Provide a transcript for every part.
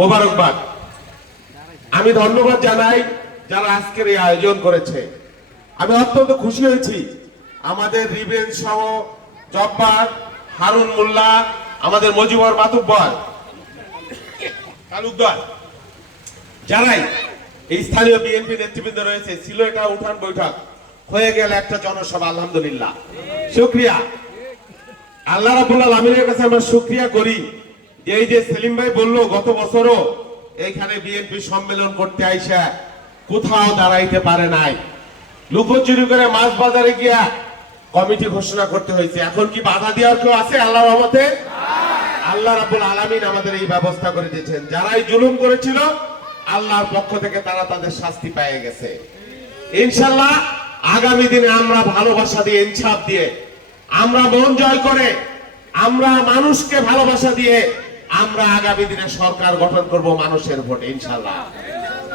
মোবারকবাদ। আমি ধন্যবাদ জানাই যারা আজকের এই আয়োজন করেছে। আমি অত্যন্ত খুশি হয়েছি আমাদের রিবেন সহ জব্বার, হারুন মোল্লা, আমাদের মজিবর মাতুব্বর, তালুকদার, যারাই এই স্থানীয় বিএনপি নেতৃবৃন্দ রয়েছে, ছিল এটা উঠান বৈঠক, হয়ে গেল একটা জনসভা। আলহামদুলিল্লাহ, শুকরিয়া। আল্লাহ রাব্বুল আলামিনের কাছে আমরা শুকরিয়া করি যে এই যে সেলিম ভাই বললো গত বছরও এইখানে বিএনপি সম্মেলন করতে আইসা কোথাও দাঁড়াইতে পারে নাই, লুকোচুরি করে মাছ বাজারে গিয়া কমিটি ঘোষণা করতে হয়েছে। এখন কি বাধা দেওয়ার কেউ আছে? আল্লাহর রহমতে আল্লাহ রাব্বুল আলামিন আমাদের এই ব্যবস্থা করে দিয়েছেন। যারাই জুলুম করেছিল আল্লাহর পক্ষ থেকে তারা তাদের শাস্তি পেয়ে গেছে। ইনশাআল্লাহ আগামী দিনে আমরা ভালোবাসা দিয়ে, ইনসাফ দিয়ে, আমরা মন জয় করে, আমরা মানুষকে ভালোবাসা দিয়ে আমরা আগামী দিনে সরকার গঠন করব মানুষের ভোটে ইনশাআল্লাহ।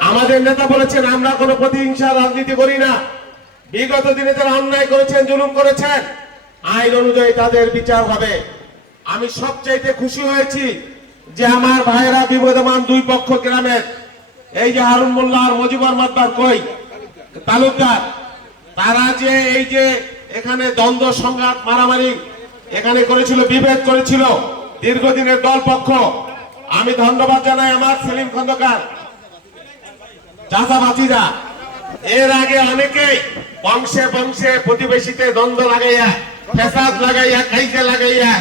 আমাদের নেতা বলেছেন আমরা কোনো প্রতিহিংসা রাজনীতি করি না। বিগত দিনে যারা অন্যায় করেছেন, জুলুম করেছেন, আইন অনুযায়ী তাদের বিচার হবে। আমি সবচাইতে খুশি হয়েছি যে আমার ভাইরা বিবদমান দুই পক্ষ গ্রামের, এই যে হারুন মোল্লা আর মজিবর মাতবার কই তালুকদার, তারা যে এই যে এখানে দ্বন্দ্ব সংঘাত মারামারি এখানে করেছিল, বিভেদ করেছিল দীর্ঘদিনের দল পক্ষ, আমি ধন্যবাদ জানাই আমার সেলিম খন্দকার, চাচা বাচিদা। এর আগে অনেকেই বংশে বংশে প্রতিবেশীতে দ্বন্দ্ব লাগাইয়া, ফেসাদ লাগাইয়া, কাইজে লাগাইয়া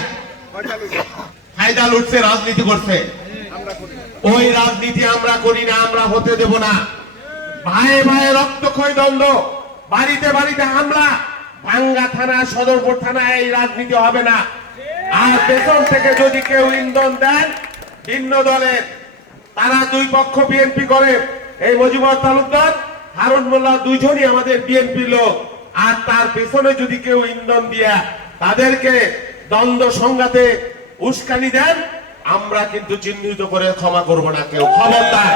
ফায়দা লুটছে, রাজনীতি করছে। ওই রাজনীতি আমরা করি না, আমরা হতে দেব না। ভাইয়ে ভাইয়ে রক্তক্ষয়ী দ্বন্দ্ব, বাড়িতে বাড়িতে হামলা, ভাঙ্গা থানা, সদরপুর থানা, এই রাজনীতি হবে না। আর পেছন থেকে যদি কেউ ইন্ধন দেন ভিন্ন দলের, তারা দুই পক্ষ বিএনপি করে, এই মজিবর তালুকদার, হারুন মোল্লা দুইজনই আমাদের বিএনপি লোক, আর তার পেছনে যদি কেউ ইন্ধন দিয়া তাদেরকে দ্বন্দ্ব সংঘাতে উস্কানি দেন, আমরা কিন্তু চিহ্নিত করে ক্ষমা করব না কেউ। খবরদার,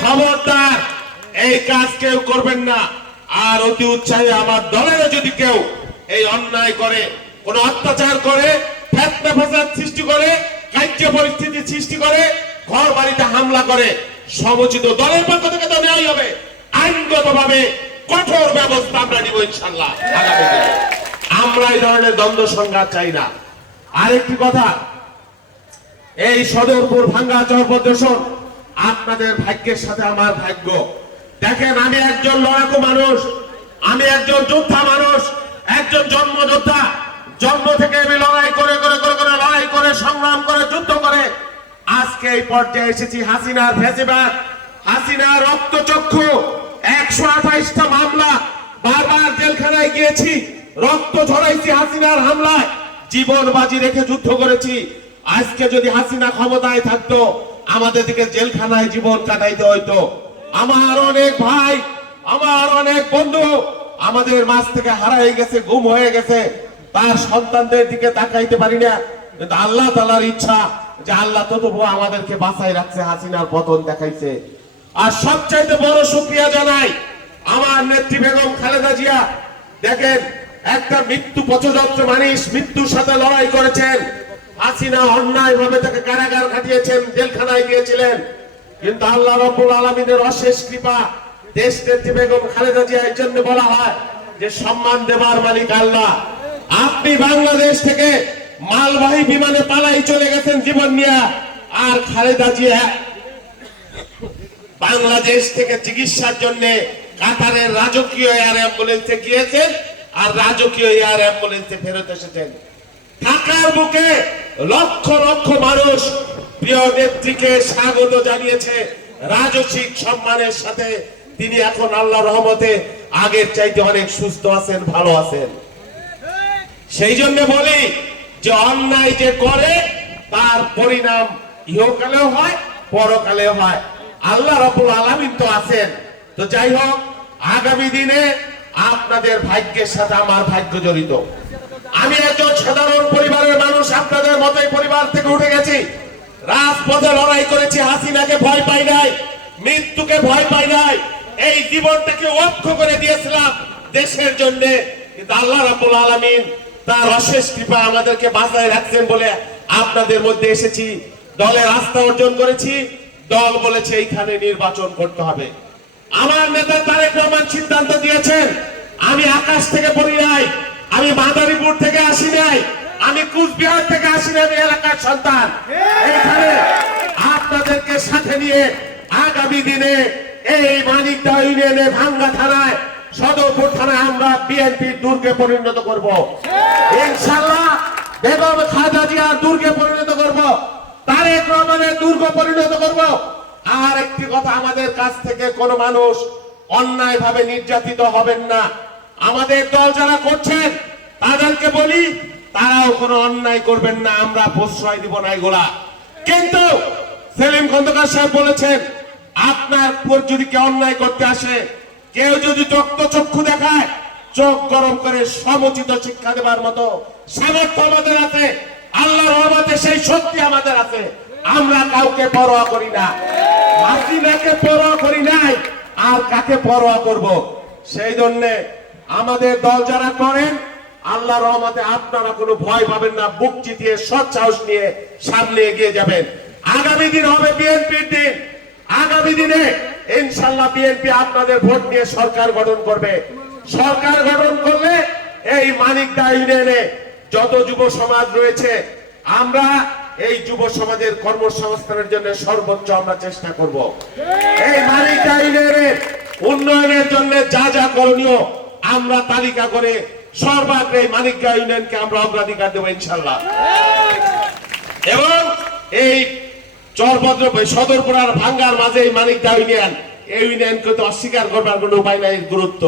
খবরদার, এই কাজ কেউ করবেন না। আর অতি উৎসাহে আমার দলের যদি কেউ এই অন্যায় করে, কোন অত্যাচার করে, ফেতনা ফাসাদ সৃষ্টি করে, কার্য পরিস্থিতি সৃষ্টি করে, ঘর বাড়িতে হামলা করে, সমুচিত দলের পক্ষ থেকে তো নেওয়াই হবে। আইনগতভাবে কঠোর ব্যবস্থা আমরা নিব ইনশাআল্লাহ আগামী দিনে। আমরা এই ধরনের দ্বন্দ্ব সংঘাত চাই না। আরেকটি কথা, এই সদরপুর ভাঙ্গা চরপদ্রেশন আপনাদের ভাগ্যের সাথে আমার ভাগ্য। দেখেন, আমি একজন লড়াকু মানুষ, আমি একজন যোদ্ধা মানুষ, একজন জন্মযোদ্ধা। জন্ম থেকে আমি লড়াই করে করে করে করে লড়াই করে, সংগ্রাম করে, যুদ্ধ করে আজকে এই পর্যায়ে এসেছি। হাসিনার ফ্যাসিবাদ, হাসিনার রক্তচক্ষু, 128টা মামলা, বারবার জেলখানায় গিয়েছি, রক্ত ঝরাইছি হাসিনার হামলায়, জীবন বাজি রেখে যুদ্ধ করেছি। আজকে যদি হাসিনা ক্ষমতায় থাকতো আমাদের দিকে জেলখানায় জীবন কাটাইতে হইতো। আমার অনেক ভাই, আমার অনেক বন্ধু আমাদের মাঝ থেকে হারাই গেছে, গুম হয়ে গেছে, তার সন্তানদের দিকে তাকাইতে পারি না। কিন্তু আল্লাহ তাআলার ইচ্ছা যে আল্লাহ তবু আমাদেরকে বাঁচাই রাখছে, হাসিনার পতন দেখাইছে। আর সবচাইতে বড় শুকরিয়া জানাই আমার নেত্রী বেগম খালেদা জিয়া। দেখেন, একটা মৃত্যু পথযাত্রী মানুষ মৃত্যুর সাথে লড়াই করেছেন। হাসিনা অন্যায় ভাবে তাকে কারাগার খাটিয়েছেন, জেলখানায় গিয়েছিলেন, কিন্তু আল্লাহ রাব্বুল আলামিনের অশেষ কৃপা, দেশ নেত্রী বেগম খালেদা জিয়া, এর জন্য বলা হয় যে সম্মান দেবার মালিক আল্লাহ। আপনি বাংলাদেশ থেকে মালবাহী বিমানে পালাই চলে গেছেন জীবন নিয়ে, আর খালেদা জিয়া বাংলাদেশ থেকে চিকিৎসার জন্য কাতারের রাজকীয় এয়ার অ্যাম্বুলেন্সে গিয়েছেন, আর রাজকীয় এয়ার অ্যাম্বুলেন্সে ফেরত এসেছেন। ঢাকার বুকে লক্ষ লক্ষ মানুষ প্রিয় নেত্রীকে স্বাগত জানিয়েছে রাজসিক সম্মানের সাথে। তিনি এখন আল্লাহর রহমতে আগের চাইতে অনেক সুস্থ আছেন, ভালো আছেন। সেই জন্য বলি যে অন্যায় যে করে তার পরিণাম ইহকালেও হয়, পরকালেও হয়। আল্লাহ রাব্বুল আলামিন তো আছেন। তো যাই হোক, আগামী দিনে আপনাদের ভাগ্যের সাথে আমার ভাগ্য জড়িত। আমি একজন সাধারণ পরিবারের মানুষ, আপনাদের মতোই পরিবার থেকে উঠে গেছি, রাজপথে লড়াই করেছি, হাসিনাকে ভয় পাই নাই, মৃত্যুকে ভয় পাই নাই, এই জীবনটাকে ওয়াক্ফ করে দিয়েছিলাম দেশের জন্য। কিন্তু আল্লাহ রাব্বুল আলামিন তার অশেষ কৃপা আমাদেরকে বাঁচায় রাখছেন বলে আপনাদের মধ্যে এসেছি। দলে রাস্তা অর্জন করেছি, দল বলেছে এইখানে নির্বাচন করতে হবে। আমার নেতা তারেক রহমান সিদ্ধান্ত দিয়েছেন, আমি আকাশ থেকে পড়ি নাই, আমি মাদারীপুর থেকে আসি নাই, আমি কুচবিহার থেকে আসি নাই, আমি এলাকার সন্তান। এইখানে আপনাদেরকে সাথে নিয়ে আগামী দিনে এই মানিকদহ ইউনিয়নের ভাঙ্গা থানায়, সদরপুর থানায় আমরা বিএনপির দুর্গে পরিণত করব। ইনশাআল্লাহ বেগম খালেদা জিয়ার দুর্গে পরিণত করব, তারেক রহমানের দুর্গ পরিণত করব। আর একটি কথা, আমাদের কাছ থেকে কোন মানুষ অন্যায় ভাবে নির্যাতিত হবেন না। আমাদের দল যারা করছেন তাদেরকে বলি, তারাও কোনো অন্যায় করবেন না, আমরা প্রশ্রয় দিব না এগুলা। কিন্তু সেলিম খন্দকার সাহেব বলেছেন, আপনার উপর যদি কেউ অন্যায় করতে আসে, কেউ যদি চক্ষু দেখায়, চোখ গরম করে সমুচিত শিক্ষা দেবার মতো সামর্থ্য আমাদের আছে, আল্লাহর রহমতে সেই শক্তি আমাদের আছে। আমরা কাউকে পরোয়া করি না, হাসিনাকে পরোয়া করি নাই, আর কাকে পরোয়া করব? সেই জন্য আমাদের দল যারা করেন, আল্লাহর রহমতে আপনারা কোনো ভয় পাবেন না, বুক চিতিয়ে সৎ সাহস নিয়ে সামনে এগিয়ে যাবেন। আগামী দিন হবে বিএনপির দিন। আগামী দিনে ইনশাআল্লাহ বিএনপি আপনাদের ভোট নিয়ে সরকার গঠন করবে। সরকার গঠন করলে এই মানিকদহ ইউনিয়নে যত যুব সমাজ রয়েছে, আমরা এই যুব সমাজের কর্মসংস্থানের জন্য সর্বোচ্চ আমরা চেষ্টা করব। এই মানিকদহ ইউনিয়নের উন্নয়নের জন্য যা যা করণীয় আমরা তালিকা করে সর্বাগ্রে এই মানিকদহ ইউনিয়নকে আমরা অগ্রাধিকার দেব ইনশাআল্লাহ। এবং এই চরভদ্র সদরপুর আর ভাঙ্গার মাঝে এই মানিকদহ ইউনিয়ন, এই ইউনিয়নকে তো অস্বীকার করবার কোনো উপায় নাই গুরুত্ব।